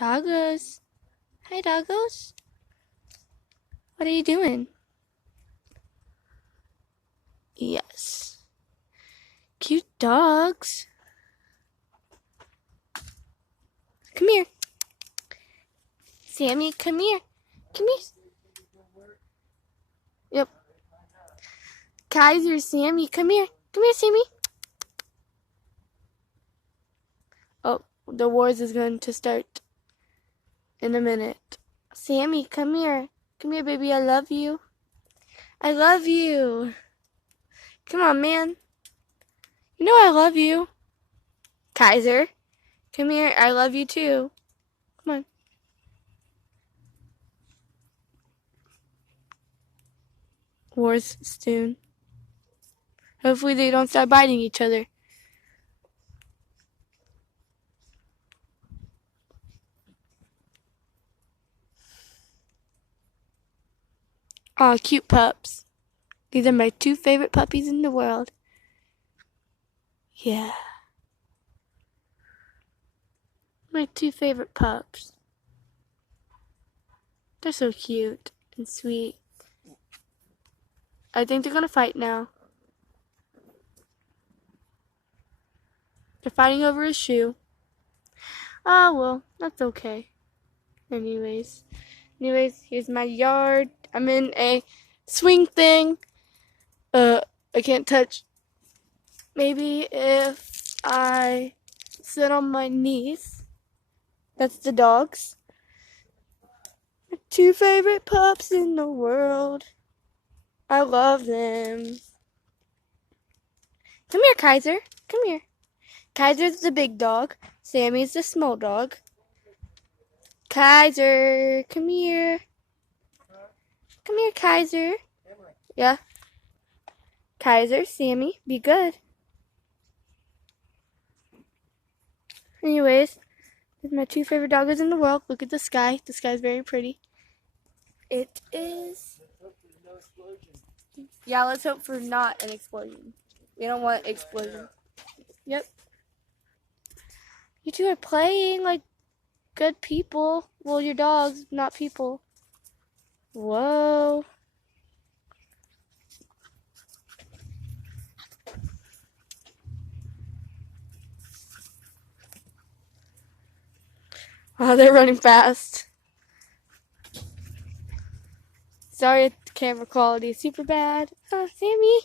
Doggos. Hi, doggos. What are you doing? Yes. Cute dogs. Come here. Sammy, come here. Come here. Yep. Kaiser, Sammy, come here. Come here, Sammy. Oh, the wars is going to start in a minute. Sammy, come here. Come here, baby. I love you. I love you. Come on, man. You know I love you. Kaiser, come here. I love you too. Come on. Wars soon. Hopefully they don't start biting each other. Aw, cute pups. These are my 2 favorite puppies in the world. Yeah. My 2 favorite pups. They're so cute and sweet. I think they're gonna fight now. They're fighting over a shoe. Oh, well, that's okay. Anyways, here's my yard. I'm in a swing thing. I can't touch. Maybe if I sit on my knees. That's the dogs. My 2 favorite pups in the world. I love them. Come here, Kaiser. Come here. Kaiser's the big dog. Sammy's the small dog. Kaiser, come here. Come here, Kaiser. Yeah. Kaiser, Sammy, be good. Anyways, these are my 2 favorite doggos in the world. Look at the sky. The sky is very pretty. It is. Yeah, let's hope for not an explosion. We don't want explosion. Yep. You 2 are playing like good people. Well, your dogs, not people. Whoa. Oh, they're running fast. Sorry, the camera quality is super bad. Oh, Sammy.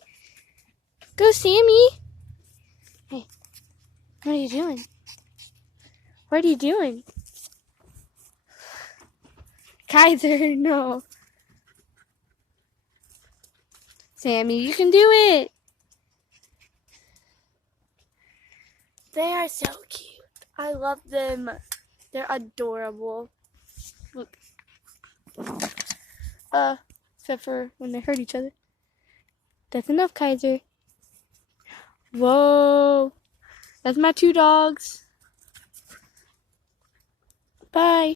Go, Sammy. Hey, what are you doing? What are you doing? Kaiser, no. Sammy, you can do it. They are so cute. I love them. They're adorable. Look. Except for when they hurt each other. That's enough, Kaiser. Whoa. That's my 2 dogs. Bye.